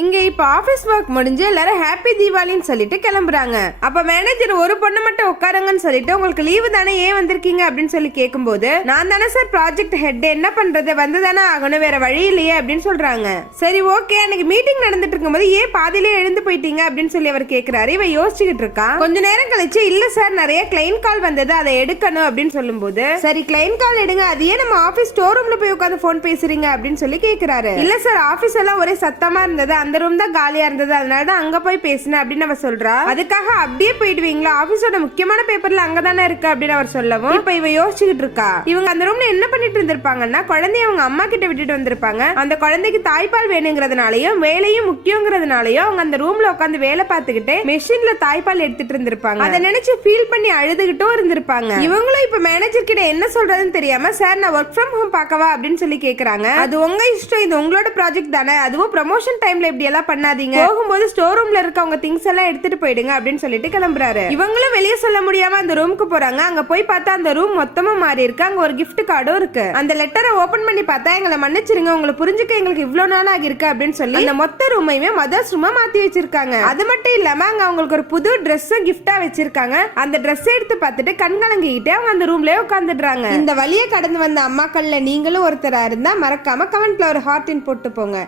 இங்க இப்ப office work முடிஞ்சு எல்லாரும் ஹாப்பி தீபாவளின்னு சொல்லிட்டு கிளம்புறாங்க. அப்ப மேனேஜர் ஒரு பொண்ணு மட்டும் உட்காருங்கன்னு சொல்லிட்டு உங்களுக்கு லீவு தானே ஏன் வந்திருக்கீங்க அப்படின்னு சொல்லி கேட்கும்போது நான் தானே சார் ப்ராஜெக்ட் ஹெட் என்ன பண்றது வந்து தானே ஆகணும் வேற வழி இல்லையே அப்படின்னு சொல்றாங்க. சரி ஓகே அன்னைக்கு மீட்டிங் நடந்துட்டு இருக்கும்போது ஏன் பாதியிலே எழுந்து போயிட்டீங்க அப்படின்னு சொல்லி அவர் கேட்கிறாரு. இவ யோசிச்சுக்கிட்டு இருக்கா. கொஞ்ச நேரம் கழிச்சு இல்ல சார் நிறைய கிளைண்ட் கால் வந்தது அதை எடுக்கணும் அப்படின்னு சொல்லும் போது சரி கிளைண்ட் கால் எடுங்க அதையே நம்ம ஆபீஸ் ஸ்டோர் ரூம்ல போய் உட்காந்து போன் பேசுறீங்க அப்படின்னு சொல்லி கேட்கிறாரு. இல்ல சார் ஆபீஸ் எல்லாம் ஒரே சத்தமா இருந்தது அந்த ரூம் தான் காலியா இருந்தது அதனால தான் அங்க போய் பேசினேன் அப்படின்னு அவர் சொல்றா. அதுக்காக அப்படியே போயிடுவீங்களா ஆபீஸோட முக்கியமான பேப்பர்ல அங்கதானே இருக்கு அப்படின்னு அவர் சொல்லவும் இப்ப இவ யோசிச்சுக்கிட்டு இருக்கா. இவங்க அந்த ரூம்ல என்ன பண்ணிட்டு இருந்திருப்பாங்கன்னா குழந்தைய அவங்க அம்மா கிட்ட விட்டுட்டு வந்திருப்பாங்க. அந்த குழந்தைக்கு தாய்ப்பால் வேணுங்கிறதுனாலயும் வேலையும் முக்கியங்கிறதுனாலயும் அவங்க அந்த ரூம்ல உட்காந்து வேலை பார்த்துக்கிட்டு மெஷின்ல தாய்ப்பால் எடுத்துட்டு இருந்திருப்பாங்க. அதை நினைச்சு ஃபீல் பண்ணி அழுதுகிட்டும் இருந்திருப்பாங்க. இவங்களும் இப்ப மேனேஜர் கிட்ட என்ன சொல்றதுன்னு தெரியாம சார் நான் ஒர்க் ஃப்ரம் ஹோம் பார்க்கவா அப்படின்னு சொல்லி கேக்குறாங்க. அது உங்க இஷ்டம் இது உங்களோட ப்ராஜெக்ட் தானே அதுவும் ப்ரமோஷன் டைம்ல இப்படி எல்லாம் பண்ணாதீங்க போகும்போது ஸ்டோர் ரூம்ல இருக்க அவங்க திங்ஸ் எல்லாம் எடுத்துட்டு போயிடுங்க அப்படின்னு சொல்லிட்டு கிளம்புறாரு. இவங்களும் வெளியே சொல்ல முடியாம அந்த ரூமுக்கு போறாங்க. அங்க போய் பார்த்தா அந்த ரூம் மொத்தமா மாறி இருக்கு. அங்க ஒரு கிஃப்ட் கார்டும் இருக்கு. அந்த லெட்டரை ஓபன் பண்ணி பார்த்தா எங்களை மன்னிச்சிருங்க உங்களுக்கு புரிஞ்சுக்க எங்களுக்கு இவ்வளவு நாள் ஆகிருக்கு அப்படின்னு சொல்லி அந்த மொத்த ரூமையுமே மதர்ஸ் ரூமா மாத்தி வச்சிருக்காங்க. அது மட்டும் இல்லாம அங்க அவங்களுக்கு ஒரு புது ட்ரெஸ்ஸும் கிஃப்டா வச்சிருக்காங்க. அந்த ட்ரெஸ் எடுத்து பார்த்துட்டு கண் கலங்கிட்டு அவங்க அந்த ரூம்லயே உட்காந்துடுறாங்க. இந்த வழியை கடந்து வந்த அம்மாக்கள்ல நீங்களும் ஒருத்தரா இருந்தா மறக்காம கமெண்ட்ல ஒரு ஹார்ட்டின் போட்டு போங்க.